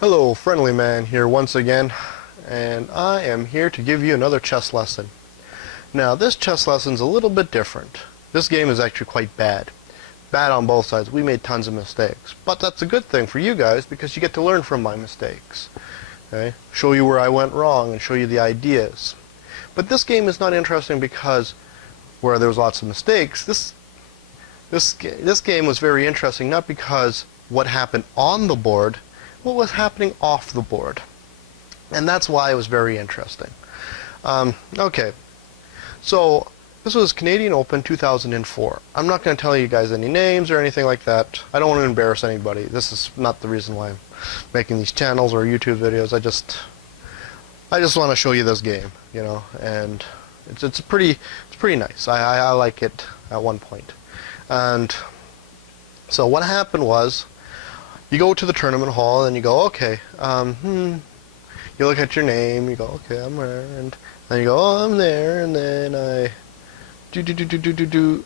Hello, Friendly Man here once again, and I am here to give you another chess lesson. Now, this chess lesson is a little bit different. This game is actually quite bad. Bad on both sides. We made tons of mistakes. But that's a good thing for you guys because you get to learn from my mistakes. Okay? Show you where I went wrong and show you the ideas. But this game is not interesting because where there was lots of mistakes, this game was very interesting not because what happened on the board, what was happening off the board. And that's why it was very interesting. Okay, so this was Canadian Open 2004. I'm not going to tell you guys any names or anything like that. I don't want to embarrass anybody. This is not the reason why I'm making these channels or YouTube videos. I just want to show you this game, you know, and it's pretty nice. I like it at one point. And so what happened was, you go to the tournament hall and you go, okay, you look at your name, you go, okay, I'm there, and then you go, oh, I'm there, and then I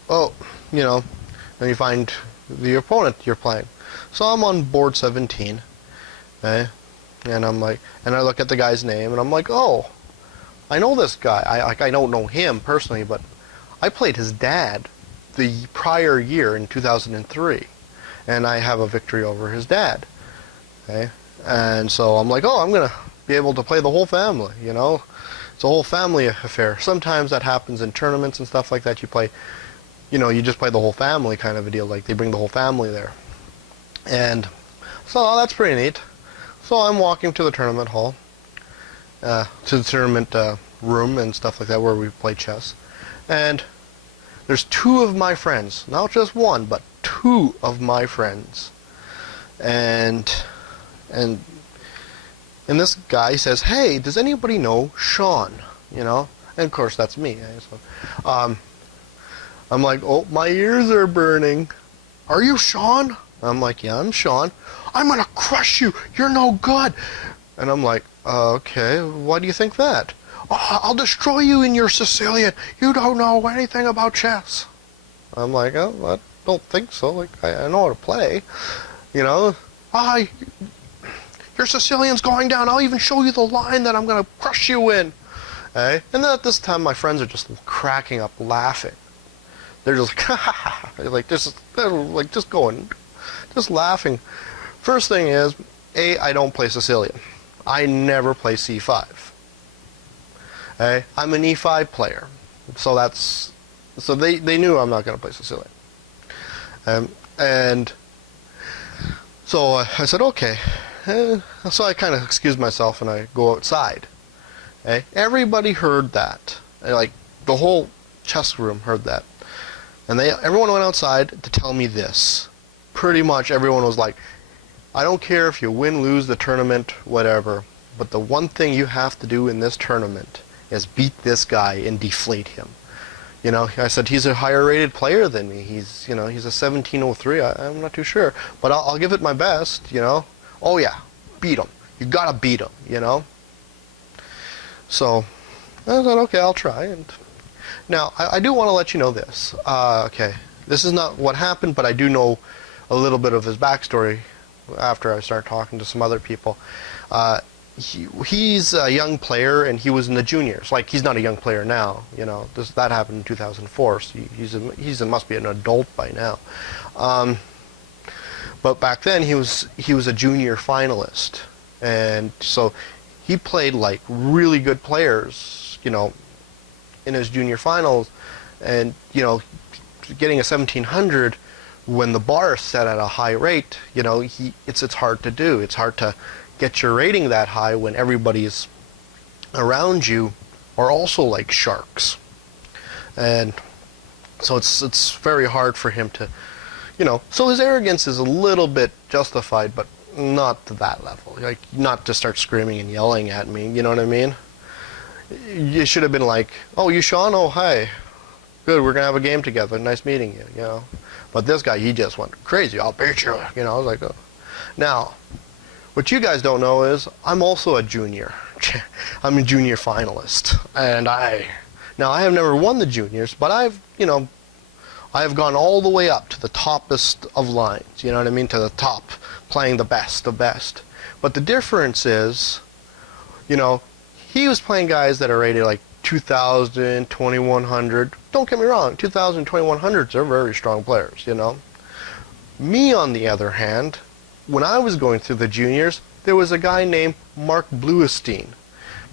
oh, you know, then you find the opponent you're playing. So I'm on board 17, okay, and I'm like, and I look at the guy's name, and I'm like, oh, I know this guy. I don't know him personally, but I played his dad the prior year in 2003. And I have a victory over his dad. Okay? And so I'm like, oh, I'm going to be able to play the whole family, you know? It's a whole family affair. Sometimes that happens in tournaments and stuff like that. You play, you know, you just play the whole family kind of a deal. Like, they bring the whole family there. And so that's pretty neat. So I'm walking to the tournament hall, to the tournament room and stuff like that where we play chess. And there's two of my friends, not just one, but two of my friends, and this guy says, hey, does anybody know Sean? You know, and of course that's me. So, I'm like, oh, my ears are burning. Are you Sean? I'm like, yeah, I'm Sean. I'm gonna crush you. You're no good. And I'm like, okay, why do you think that? Oh, I'll destroy you in your Sicilian. You don't know anything about chess. I'm like, oh, what? Don't think so. Like, I know how to play, you know. Your Sicilian's going down. I'll even show you the line that I'm gonna crush you in. Eh? And then at this time, my friends are just cracking up, laughing. They're just like, they're like just going, just laughing. First thing is, I don't play Sicilian. I never play C5. Eh? I'm an E5 player, so they knew I'm not gonna play Sicilian. And so I said, okay. So I kind of excused myself and I go outside. Everybody heard that. Like, the whole chess room heard that. And everyone went outside to tell me this. Pretty much everyone was like, I don't care if you win, lose the tournament, whatever, but the one thing you have to do in this tournament is beat this guy and deflate him. You know, I said, he's a higher rated player than me. He's, you know, he's a 1703. I'm not too sure, but I'll give it my best, you know. Oh yeah, beat him. You gotta beat him, you know. So I said, okay, I'll try. And now I do want to let you know this. Okay, this is not what happened, but I do know a little bit of his backstory after I start talking to some other people. He's a young player, and he was in the juniors. Like, he's not a young player now, you know. That happened in 2004, so he must be an adult by now. But back then he was a junior finalist, and so he played like really good players, you know, in his junior finals, and you know, getting a 1700 when the bar is set at a high rate, you know, it's hard to do. It's hard to get your rating that high when everybody's around you are also like sharks. And so it's very hard for him to, you know, so his arrogance is a little bit justified, but not to that level. Like, not to start screaming and yelling at me, you know what I mean? You should have been like, oh, you Sean? Oh, hi. Good, we're gonna have a game together. Nice meeting you, you know. But this guy, he just went crazy. I'll beat you, you know. I was like, oh. Now, what you guys don't know is I'm also a junior. I'm a junior finalist, and I have never won the juniors, but I've, you know, I have gone all the way up to the toppest of lines, you know what I mean, to the top, playing the best of best. But the difference is, you know, he was playing guys that are rated like 2,000, 2,100. Don't get me wrong, 2,000, 2,100s are very strong players, you know. Me, on the other hand, when I was going through the juniors, there was a guy named Mark Bluestein.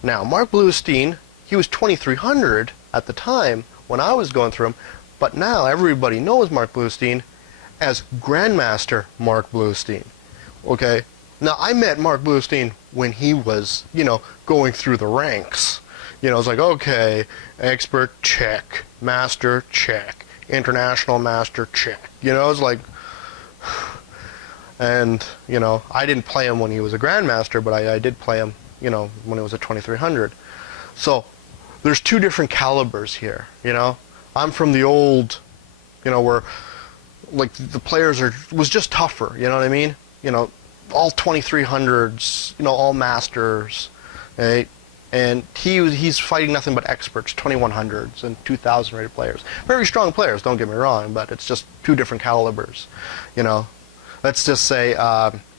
Now, Mark Bluestein, he was 2,300 at the time when I was going through him, but now everybody knows Mark Bluestein as Grandmaster Mark Bluestein. Okay? Now, I met Mark Bluestein when he was, you know, going through the ranks. You know, it's like, okay, expert, check. Master, check. International master, check. You know, it's like... And, you know, I didn't play him when he was a Grandmaster, but I did play him, you know, when he was a 2,300. So, there's two different calibers here, you know. I'm from the old, you know, where, like, the players was just tougher, you know what I mean? You know, all 2,300s, you know, all masters, right? And he's fighting nothing but experts, 2,100s and 2,000 rated players. Very strong players, don't get me wrong, but it's just two different calibers, you know. Let's just say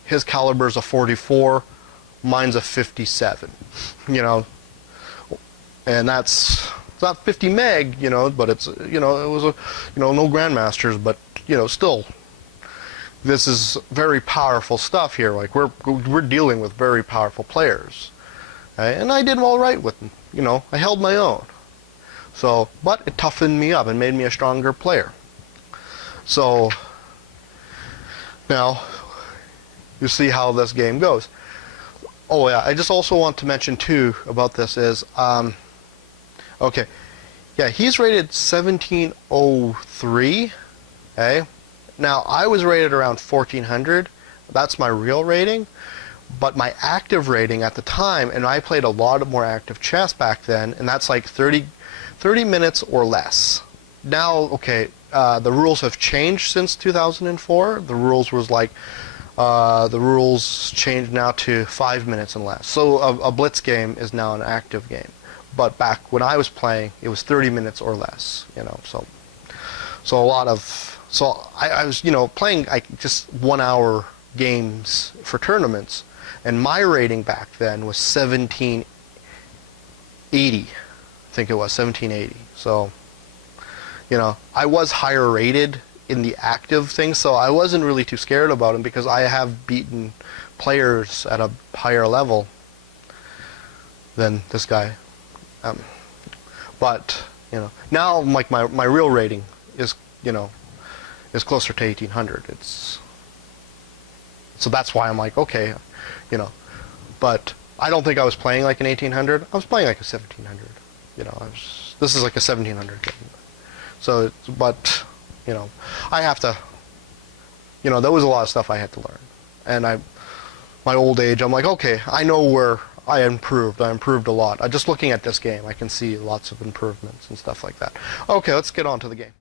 his caliber's a 44, mine's a 57, you know. And it's not 50 meg, you know, but it's, you know, it was a, you know, no Grandmasters, but, you know, still, this is very powerful stuff here. Like, we're dealing with very powerful players. And I did all right with them, you know, I held my own. So, but it toughened me up and made me a stronger player. So, now, you see how this game goes. Oh yeah, I just also want to mention too about this is, okay, yeah, he's rated 1703, okay? Now, I was rated around 1400, that's my real rating, but my active rating at the time, and I played a lot more active chess back then, and that's like 30 minutes or less. Now, okay, the rules have changed since 2004. The rules was like, the rules changed now to 5 minutes and less. So a blitz game is now an active game. But back when I was playing, it was 30 minutes or less, you know, so a lot of, so I was, you know, playing just 1 hour games for tournaments, and my rating back then was 1780, I think it was 1780. So, you know, I was higher rated in the active thing, so I wasn't really too scared about him because I have beaten players at a higher level than this guy. But, you know, now like my real rating is, you know, is closer to 1800. So that's why I'm like, okay, you know, but I don't think I was playing like an 1800. I was playing like a 1700. You know, this is like a 1700 game. So, but, you know, I have to, you know, there was a lot of stuff I had to learn. And my old age, I'm like, okay, I know where I improved. I improved a lot. Just looking at this game, I can see lots of improvements and stuff like that. Okay, let's get on to the game.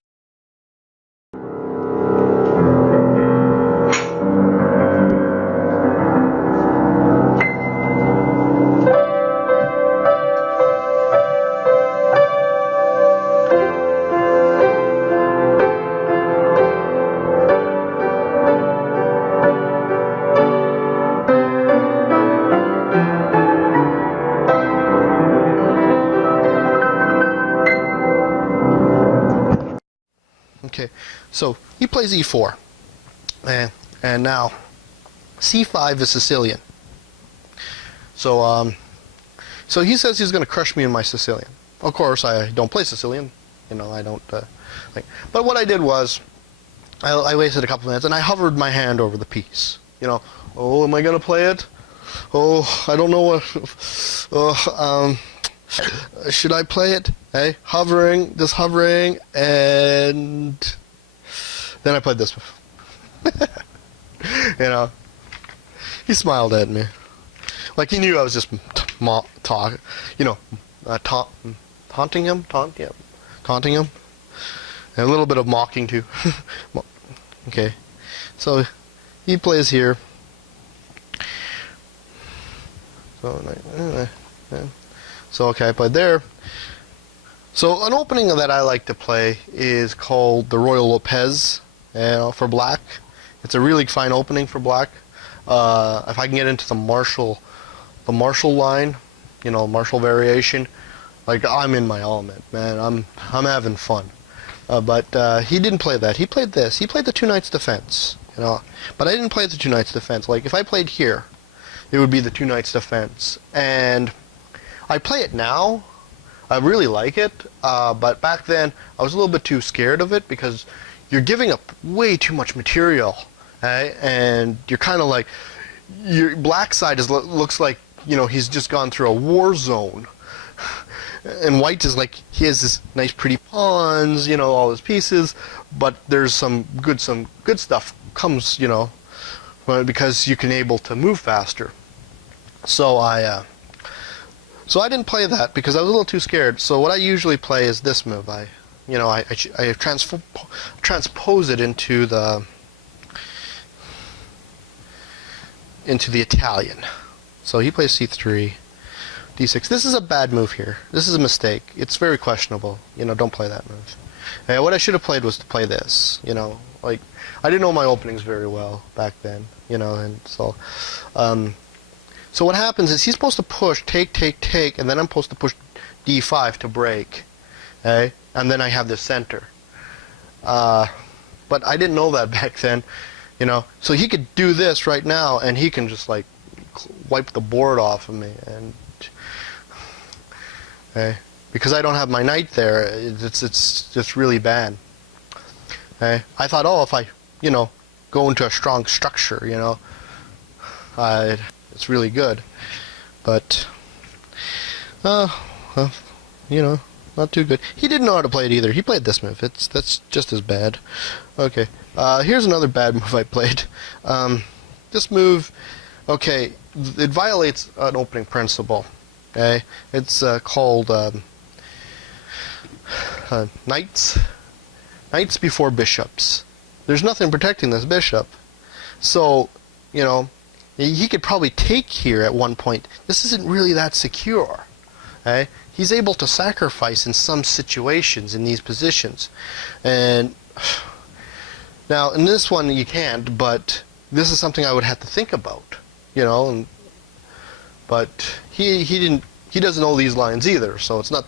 Okay, so he plays e4, and now c5 is Sicilian. So so he says he's going to crush me in my Sicilian. Of course, I don't play Sicilian, you know. I don't. But what I did was, I wasted a couple minutes and I hovered my hand over the piece. You know, oh, am I going to play it? Oh, I don't know what. Should I play it? Hey, hovering, just hovering, and then I played this. You know, he smiled at me, like he knew I was just taunting him, taunting him, and a little bit of mocking too. Okay, so he plays here. So okay, I played there. So an opening that I like to play is called the Royal Lopez for black. It's a really fine opening for black. if I can get into the Marshall line, you know, Marshall variation, like I'm in my element, man. I'm having fun. But he didn't play that. He played this. He played the two knights defense, you know. But I didn't play the two knights defense. Like if I played here, it would be the two knights defense. And I play it now. I really like it. But back then, I was a little bit too scared of it because you're giving up way too much material, okay? And you're kind of like, your black side looks like, you know, he's just gone through a war zone. And white is like, he has this nice pretty pawns, you know, all his pieces, but there's some good stuff comes, you know, because you can able to move faster. So I didn't play that because I was a little too scared. So what I usually play is this move. I transpose it into the Italian. So he plays c3. d6. This is a bad move here. This is a mistake. It's very questionable. You know, don't play that move. What I should have played was to play this. You know, like I didn't know my openings very well back then. You know, and so so what happens is he's supposed to push take, and then I'm supposed to push d5 to break. Okay, and then I have the center. But I didn't know that back then. You know, so he could do this right now, and he can just like wipe the board off of me, and okay, because I don't have my knight there, it's just really bad. Okay, I thought, oh, if I, you know, go into a strong structure, you know, it's really good, but you know, not too good. He didn't know how to play it either. He played this move. That's just as bad. Okay, here's another bad move I played. This move, okay, it violates an opening principle. Okay, it's called knights before bishops. There's nothing protecting this bishop, so you know he could probably take here at one point. This isn't really that secure. Okay, he's able to sacrifice in some situations in these positions, and now in this one you can't. But this is something I would have to think about. You know, but he doesn't know these lines either, so it's not,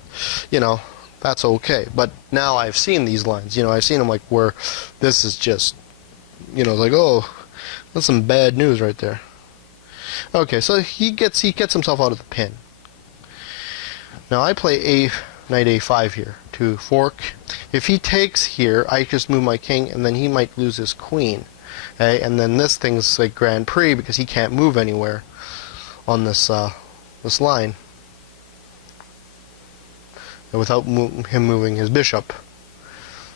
you know, that's okay. But now I've seen these lines, you know, I've seen them like where this is just, you know, like, oh, that's some bad news right there. Okay, so he gets himself out of the pin. Now I play knight a5 here to fork. If he takes here, I just move my king, and then he might lose his queen. Okay, and then this thing's like Grand Prix because he can't move anywhere on this this line without him moving his bishop.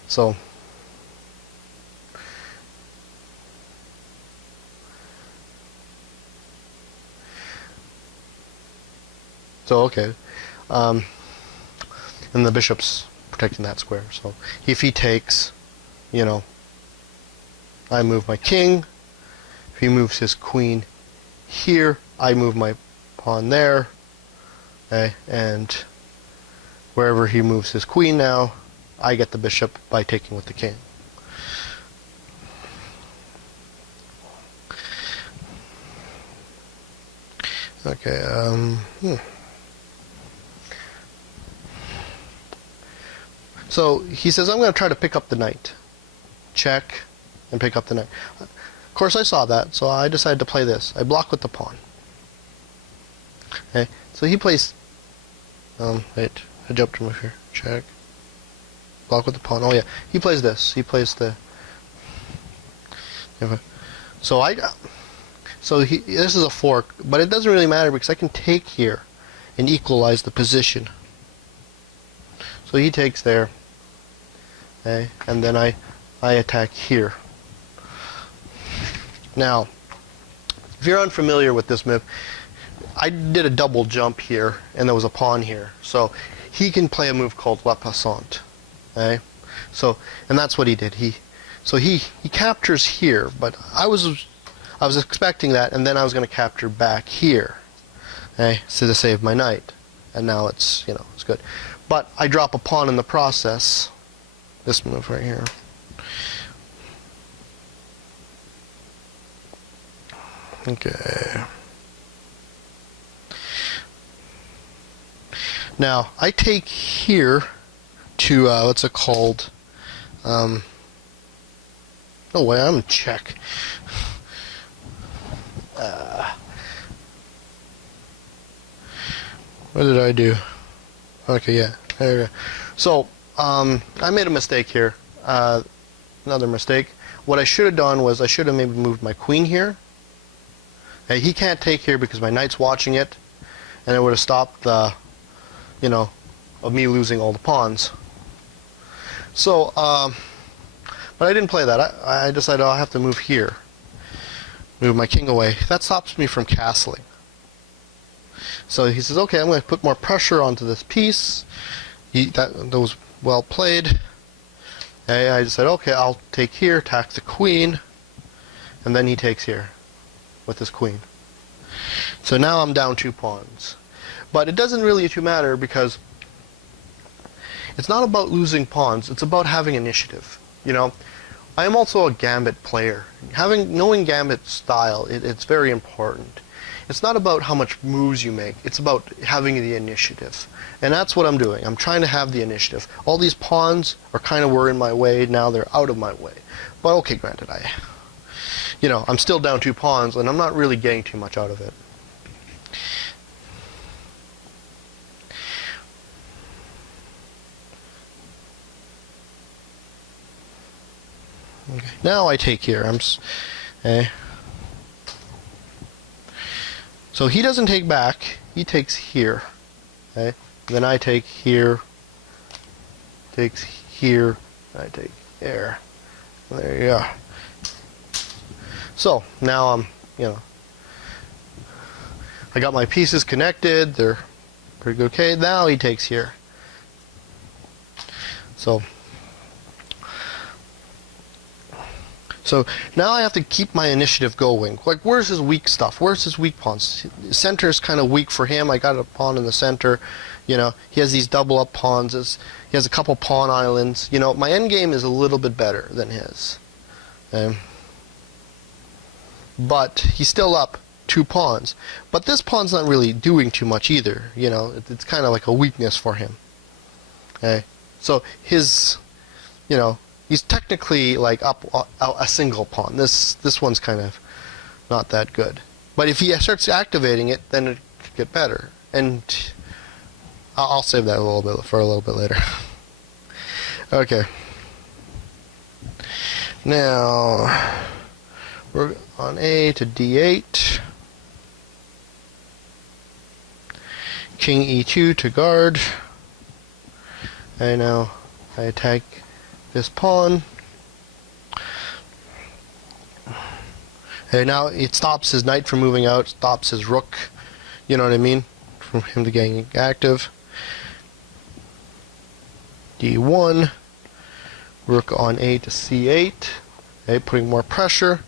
So okay, and the bishop's protecting that square. So if he takes, you know, I move my king. If he moves his queen here, I move my pawn there. Okay, and wherever he moves his queen now, I get the bishop by taking with the king. Okay, So he says, I'm going to try to pick up the knight. Check, and pick up the knight. Of course I saw that, so I decided to play this. I block with the pawn. Okay, so he plays, wait, I jumped him here. Check. Block with the pawn. Oh yeah, he plays this. He plays the, so this is a fork, but it doesn't really matter because I can take here and equalize the position. So he takes there, okay, and then I attack here. Now, if you're unfamiliar with this move, I did a double jump here, and there was a pawn here. So he can play a move called La Passante, okay? So, and that's what he did. He captures here, but I was expecting that, and then I was going to capture back here, okay, so to save my knight. And now it's, you know, it's good. But I drop a pawn in the process. This move right here. Okay. Now, I take here to, what's it called? No way, I'm in check. What did I do? Okay, yeah, there we go. So, I made a mistake here. Another mistake. What I should have done was I should have maybe moved my queen here. Hey, he can't take here because my knight's watching it, and it would have stopped the, you know, of me losing all the pawns. So, but I didn't play that. I decided I'll have to move here. Move my king away. That stops me from castling. So he says, okay, I'm going to put more pressure onto this piece. That was well played. And I decided, okay, I'll take here, attack the queen, and then he takes here with his queen. So now I'm down 2 pawns. But it doesn't really matter because it's not about losing pawns, it's about having initiative. You know, I am also a gambit player. Knowing gambit style, it's very important. It's not about how much moves you make, it's about having the initiative. And that's what I'm doing. I'm trying to have the initiative. All these pawns were in my way, now they're out of my way. But okay, granted, I'm still down 2 pawns and I'm not really getting too much out of it. Okay. Now I take here. So he doesn't take back. He takes here. Okay. Then I take here. Takes here. I take there. There you go. So now I'm, I got my pieces connected. They're pretty good. Okay. Now he takes here. So now I have to keep my initiative going. Like, where's his weak stuff? Where's his weak pawns? Center is kind of weak for him. I got a pawn in the center. He has these double up pawns. He has a couple pawn islands. My end game is a little bit better than his. But he's still up 2 pawns. But this pawn's not really doing too much either. It's kind of like a weakness for him. Okay, so his, he's technically like up a single pawn. This one's kind of not that good. But if he starts activating it, then it could get better. And I'll save that for a little bit later. Okay. Now we're on A to D8. King E2 to guard. And now I attack this pawn. And now it stops his knight from moving out, stops his rook, you know what I mean, from him to getting active. D1, rook on A to C8, okay, putting more pressure.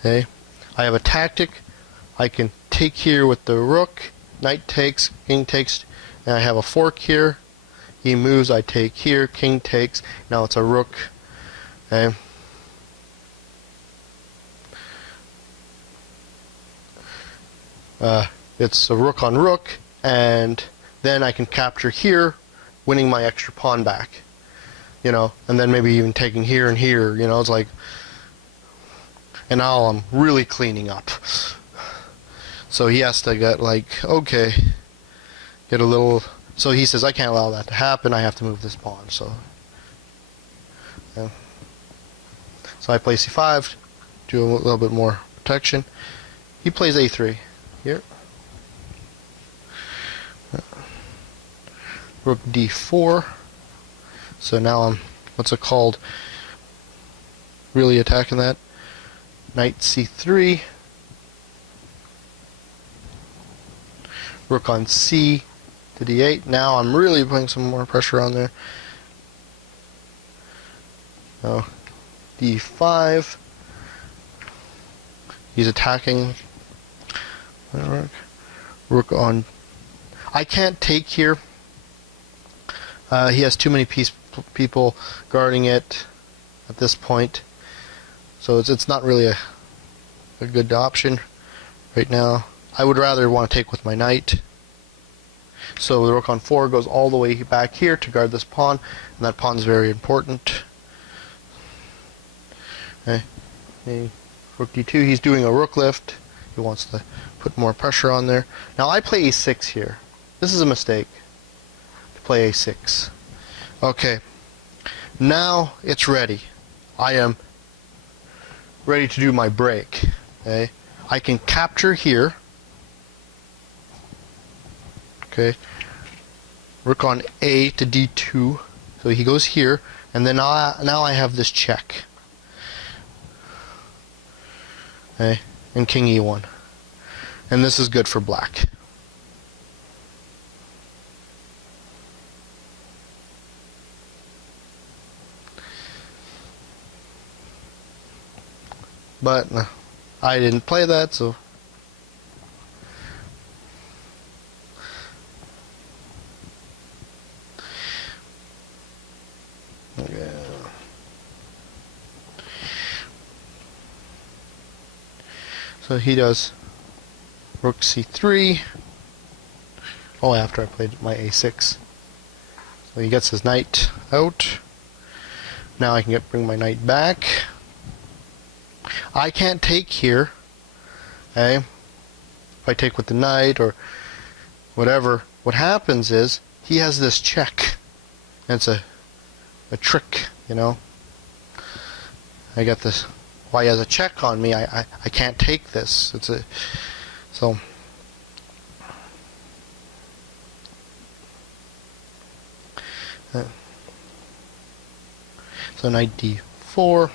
Okay, I have a tactic. I can take here with the rook, knight takes, king takes, and I have a fork here. He moves, I take here, king takes, now it's a rook. Okay. It's a rook on rook, and then I can capture here, winning my extra pawn back. And then maybe even taking here and here, it's like, and now I'm really cleaning up. So he has to get get a little. So he says, I can't allow that to happen, I have to move this pawn. So I play C5, do a little bit more protection. He plays A3 here. Rook D4. So now I'm, really attacking that. Knight C3. Rook on C to D8. Now I'm really putting some more pressure on there. Now D5. He's attacking. Rook on. I can't take here. He has too many people guarding it at this point, so it's not really a good option right now. I would rather want to take with my knight. So the rook on 4 goes all the way back here to guard this pawn, and that pawn is very important. Okay. Rook d2, he's doing a rook lift. He wants to put more pressure on there. Now I play a6 here. This is a mistake to play a6. Okay. Now it's ready. I am ready to do my break. Okay. I can capture here. Okay. Rook on a to d2. So he goes here, and then now I have this check. Okay. And king e1. And this is good for black. But I didn't play that, so okay. So he does rook c3. Oh, after I played my a6. So he gets his knight out. Now I can bring my knight back. I can't take here. Okay? If I take with the knight or whatever, what happens is he has this check. And it's a trick, you know. I got this. Why he has a check on me? I can't take this. It's a so. So knight d4.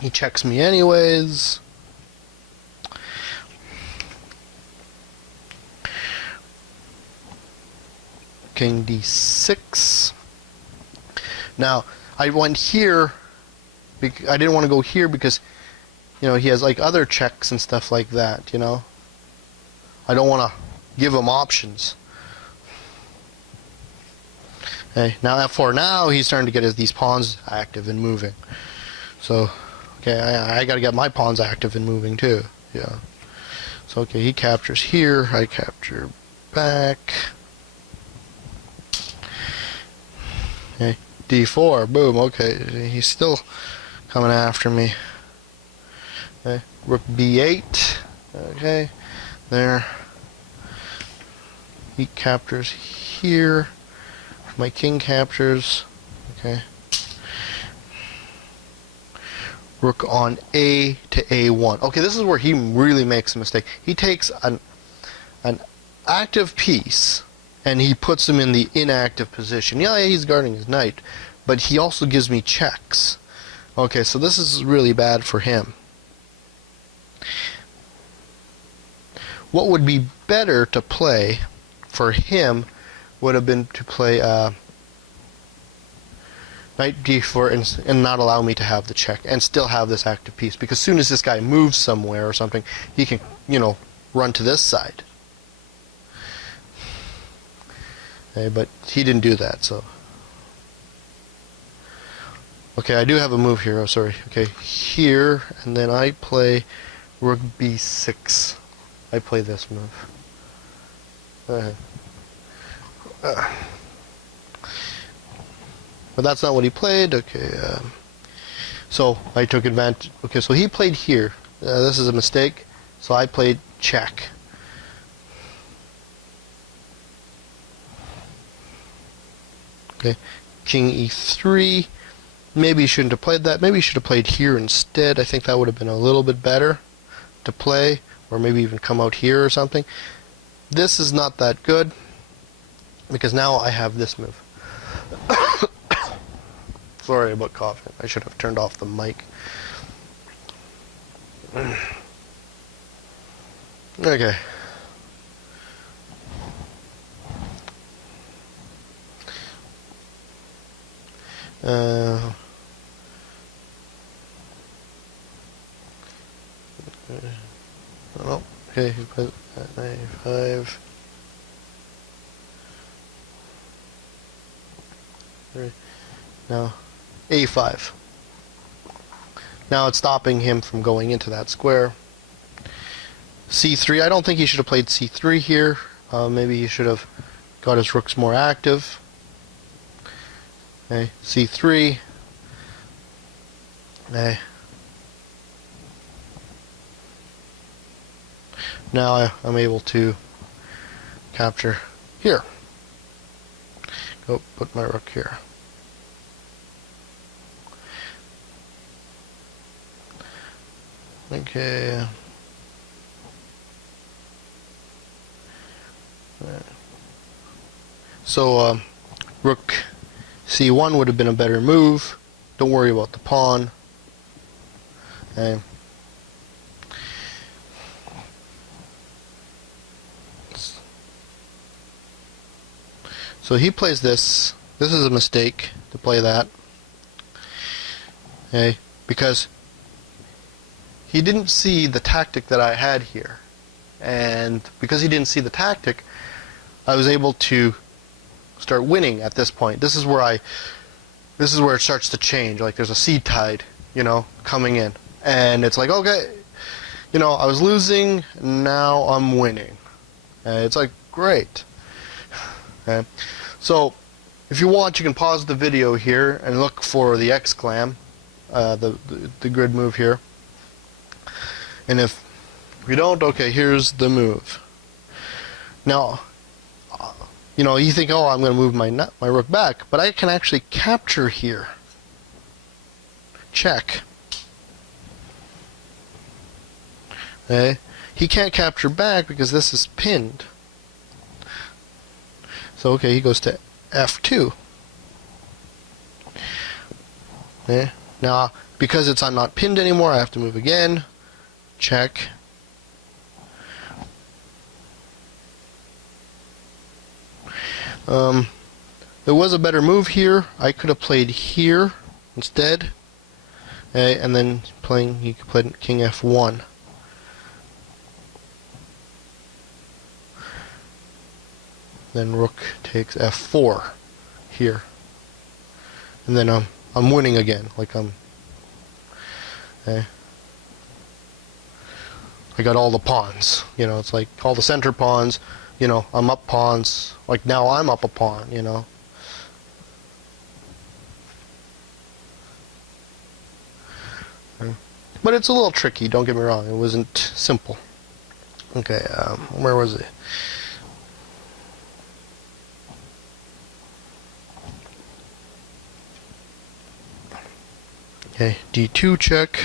He checks me anyways. King d6. Now I went here. I didn't want to go here because, you know, he has like other checks and stuff like that. You know, I don't want to give him options. Okay, now f4. Now he's starting to get these pawns active and moving. So, okay, I got to get my pawns active and moving too. Yeah. So okay, he captures here. I capture back. Okay, d4. Boom. Okay, he's still coming after me. Okay, rook b8. Okay, there. He captures here. My king captures. Okay. Rook on a to a1. Okay, this is where he really makes a mistake. He takes an active piece and he puts him in the inactive position. Yeah, he's guarding his knight, but he also gives me checks. Okay, so this is really bad for him. What would be better to play for him would have been to play knight d4 and not allow me to have the check and still have this active piece, because as soon as this guy moves somewhere or something, he can, you know, run to this side. Okay, but he didn't do that, so. Okay, I do have a move here. Oh, sorry. Okay, here, and then I play rook b6. I play this move. But that's not what he played. Okay, so I took advantage. Okay, so he played here. This is a mistake. So I played check. Okay, king e3. Maybe he shouldn't have played that. Maybe he should have played here instead. I think that would have been a little bit better to play, or maybe even come out here or something. This is not that good, because now I have this move. Sorry about coughing. I should have turned off the mic. Okay. Oh, okay. Knight5. Now, a5. Now it's stopping him from going into that square. c3. I don't think he should have played c3 here. Maybe he should have got his rooks more active. Okay, c3. Okay. Now I'm able to capture here. Go put my rook here. Okay. So rook c1 would have been a better move. Don't worry about the pawn. Okay. So he plays this. This is a mistake to play that. Okay, because he didn't see the tactic that I had here. And because he didn't see the tactic, I was able to start winning at this point. This is where it starts to change. Like there's a seed tide, you know, coming in. And it's like, okay, you know, I was losing, now I'm winning. And it's like, great. Okay. So if you want, you can pause the video here and look for the X-clam, the grid move here. And if you don't, okay, here's the move. Now, you know, you think, oh, I'm going to move my rook back, but I can actually capture here. Check. Okay. He can't capture back because this is pinned. So okay, he goes to f2. Okay. Now, because I'm not pinned anymore, I have to move again. Check. There was a better move here. I could have played here instead. Okay, and then he could play king f1. Then rook takes f4 here, and then I'm winning again. Like okay. I got all the pawns. You know, it's like all the center pawns. You know, I'm up pawns. Like now I'm up a pawn. You know. But it's a little tricky. Don't get me wrong. It wasn't simple. Okay. Where was it? Okay, d2 check.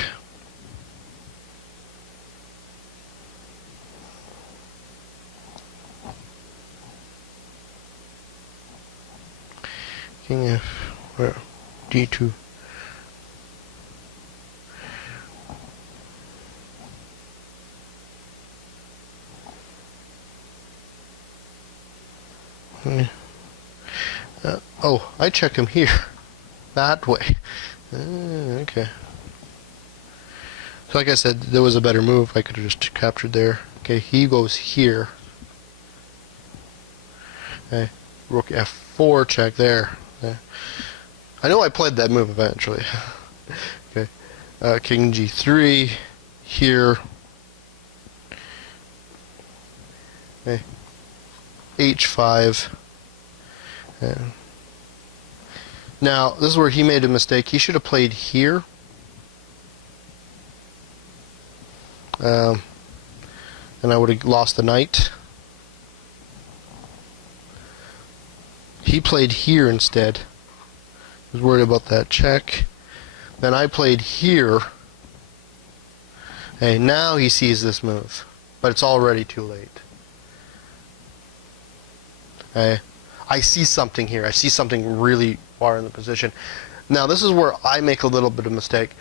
King f, where? d2. Oh, I check him here. That way. Okay. So like I said, there was a better move. I could have just captured there. Okay, he goes here. Okay, rook f4 check there. Okay. I know I played that move eventually. Okay, king g3 here. Okay, h5. And now, this is where he made a mistake. He should have played here. And I would have lost the knight. He played here instead. He was worried about that check. Then I played here. Okay, now he sees this move. But it's already too late. Okay. I see something here. I see something really far in the position. Now this is where I make a little bit of mistake.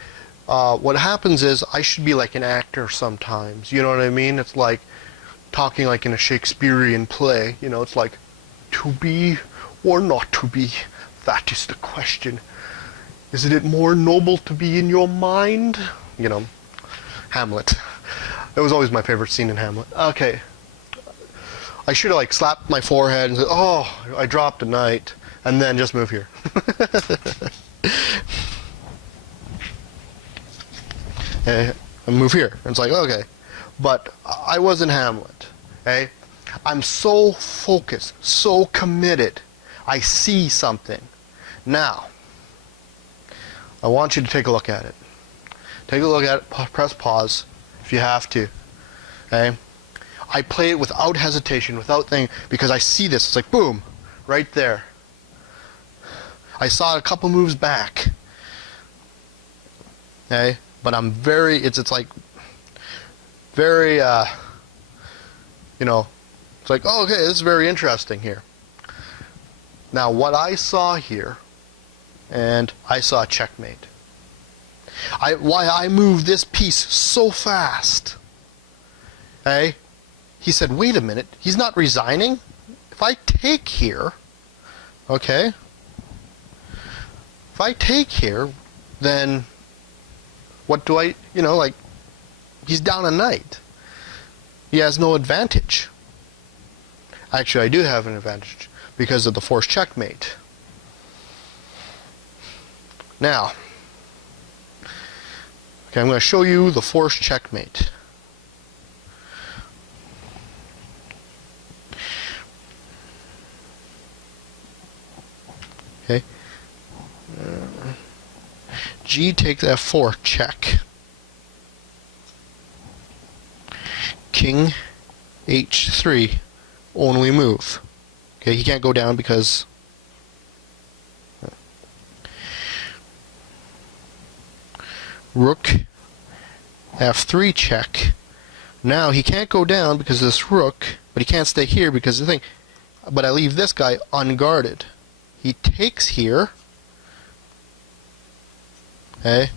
What happens is I should be like an actor sometimes. You know what I mean? It's like talking like in a Shakespearean play. You know, it's like to be or not to be. That is the question. Isn't it more noble to be in your mind? You know, Hamlet. It was always my favorite scene in Hamlet. Okay. I should have like slapped my forehead and said, oh, I dropped a knight, and then just move here. And move here. And it's like, okay. But I wasn't Hamlet. Okay? I'm so focused, so committed. I see something. Now, I want you to take a look at it. Take a look at it, press pause if you have to. Okay? I play it without hesitation, without thinking, because I see this. It's like, boom, right there. I saw it a couple moves back. Okay? But I'm very, it's like, very, you know, it's like, oh, okay, this is very interesting here. Now, what I saw here, and I saw checkmate. Why I moved this piece so fast. Okay? He said, wait a minute, he's not resigning? If I take here, okay, if I take here, then what do I, you know, like, he's down a knight. He has no advantage. Actually, I do have an advantage because of the forced checkmate. Now, okay, I'm going to show you the forced checkmate. Okay. G takes F4, check. King H3, only move. Okay, he can't go down because Rook F3 check. Now he can't go down because of this rook, but he can't stay here because of the thing. But I leave this guy unguarded. He takes here. Okay.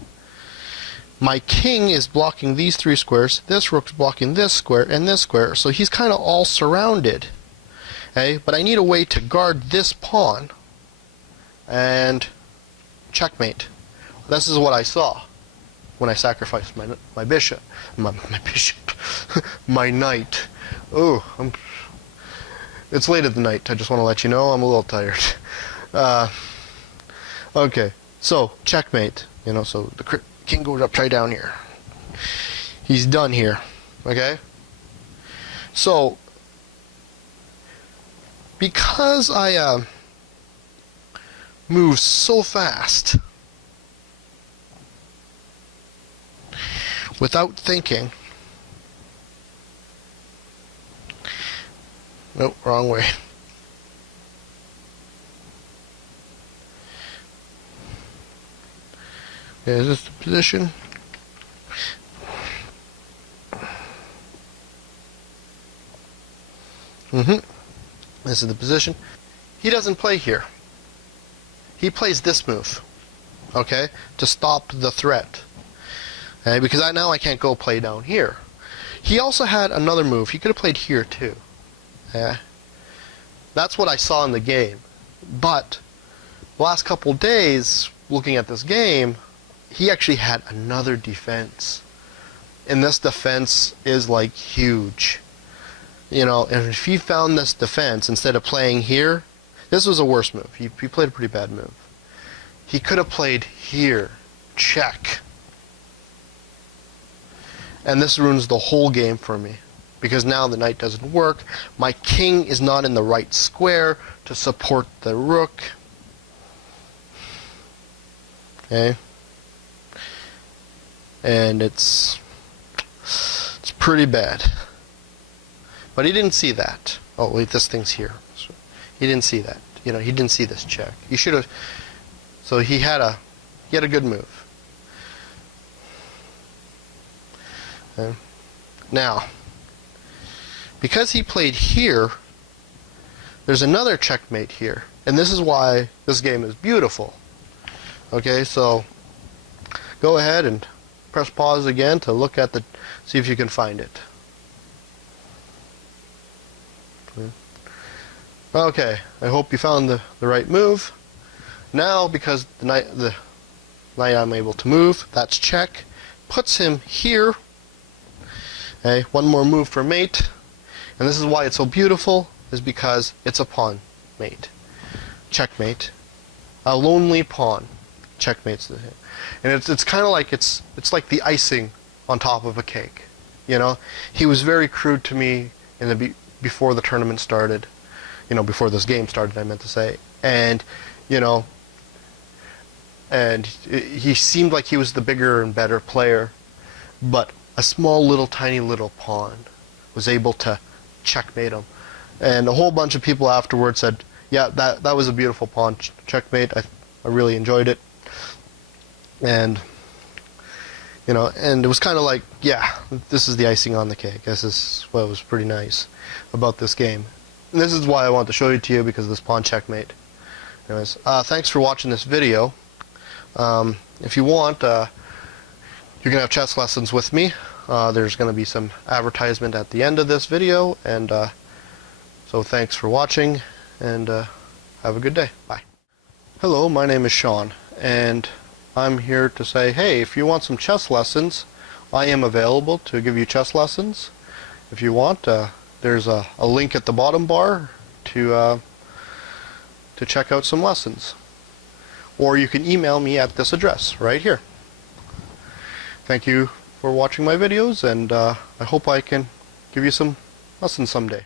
My king is blocking these three squares. This rook's blocking this square and this square. So he's kind of all surrounded. Okay, but I need a way to guard this pawn. And checkmate. This is what I saw when I sacrificed my bishop. My bishop. My knight. Oh, it's late at the night. I just want to let you know I'm a little tired. Okay, so checkmate. You know, so the king goes upside down here. He's done here. Okay? So, because I move so fast without thinking. Nope, wrong way. Okay, is this the position? This is the position. He doesn't play here. He plays this move, okay, to stop the threat. Okay, because now I can't go play down here. He also had another move. He could have played here too. Yeah, that's what I saw in the game. But the last couple days, looking at this game, he actually had another defense. And this defense is like huge. You know, and if he found this defense instead of playing here, this was a worse move. He played a pretty bad move. He could have played here, check. And this ruins the whole game for me. Because now the knight doesn't work. My king is not in the right square to support the rook. Okay. And it's pretty bad. But he didn't see that. Oh wait, this thing's here. So he didn't see that. You know, he didn't see this check. He should have. So he had a good move. Okay. Now, because he played here, there's another checkmate here, and this is why this game is beautiful. Okay, so go ahead and press pause again to look at see if you can find it. Okay, I hope you found the right move. Now, because the knight I'm able to move, that's check. Puts him here. Okay, one more move for mate. And this is why it's so beautiful, is because it's a pawn mate. Checkmate. A lonely pawn. Checkmate's the hit. And it's kind of like it's like the icing on top of a cake. You know, he was very crude to me in the before the tournament started. You know, before this game started, I meant to say. And, you know, and he seemed like he was the bigger and better player, but a small little tiny little pawn was able to checkmate him. And a whole bunch of people afterwards said, yeah, that was a beautiful pawn checkmate. I really enjoyed it. And, you know, and it was kind of like, yeah, this is the icing on the cake. This is what was pretty nice about this game. And this is why I wanted to show it to you, because of this pawn checkmate. Anyways, thanks for watching this video. If you want, you're going to have chess lessons with me. There's going to be some advertisement at the end of this video. And so thanks for watching, and have a good day. Bye. Hello, my name is Sean, and I'm here to say, hey, if you want some chess lessons, I am available to give you chess lessons. If you want, there's a link at the bottom bar to check out some lessons. Or you can email me at this address right here. Thank you for watching my videos, and I hope I can give you some lessons someday.